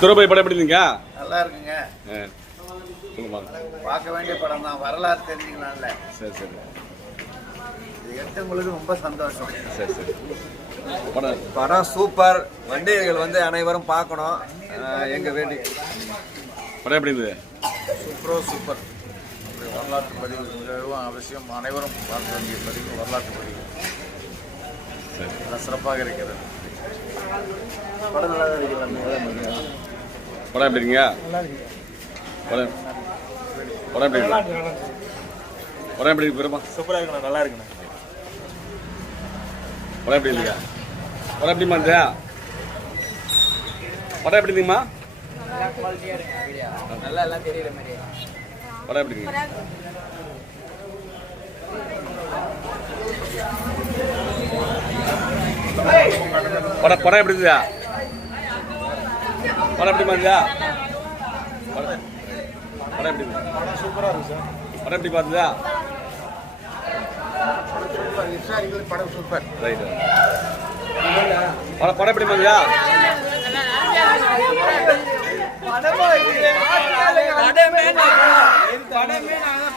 துரோபதி படம் எப்படி இருந்தீங்க? நல்லா இருக்குங்க. பார்க்க வேண்டிய படம் தான். வரலாறு தெரிஞ்சுக்கலாம்ல. சரி சரி. இது எடுத்தவங்களுக்கு ரொம்ப சந்தோஷம். சரி சரி. படம் சூப்பர். வண்டியர்கள் வந்து அனைவரும் பார்க்கணும். எங்க வேண்டி படம் எப்படி இருந்தது? சூப்பர். வரலாற்று பதிவு மிகவும் அவசியம். அனைவரும் பார்க்க வேண்டிய பதிவு வரலாற்று பதிவு. சிறப்பாக இருக்கிறது. படம் நல்லா இருக்கிறது. படம் எப்படி இருக்கீங்க? படம் படம் எப்படி இருக்கு? படம் எப்படி இருக்கு? பெருமா சூப்பராக இருக்குண்ணா. நல்லா இருக்குண்ணா. படம் எப்படி இல்லையா? படம் எப்படிமா இருந்தா? படம் எப்படி இருந்தீங்கம்மா? நல்லா எல்லாம் தெரியற மாதிரி. படம் எப்படி இருக்கு? படம் எப்படி இருந்தா? படம் எப்படி இருந்தா? படம் எப்படி இருந்தா? படம் சூப்பராக இருக்கு சார். படம் எப்படி பார்த்தா? படம் சூப்பர். ரைட். படம் எப்படி இருந்தா?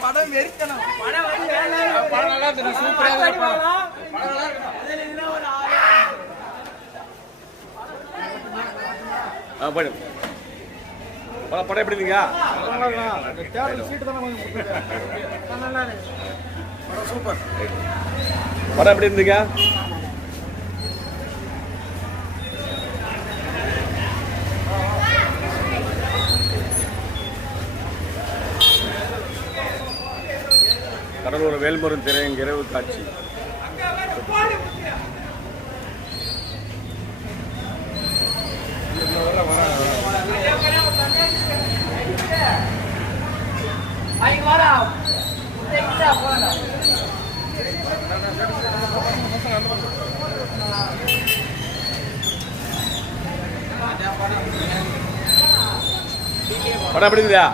படம் வெறிக்கணும். படம் நல்லா இருக்கு. சூப்பரா இருக்கு. போயிடும். படம் எப்படி இருந்தீங்க? சூப்பர். படம் எப்படி இருந்தீங்க? கடலூர் வேல்முருகன் திரையரங்க இரவு காட்சி. படம் எப்படி இருந்தா?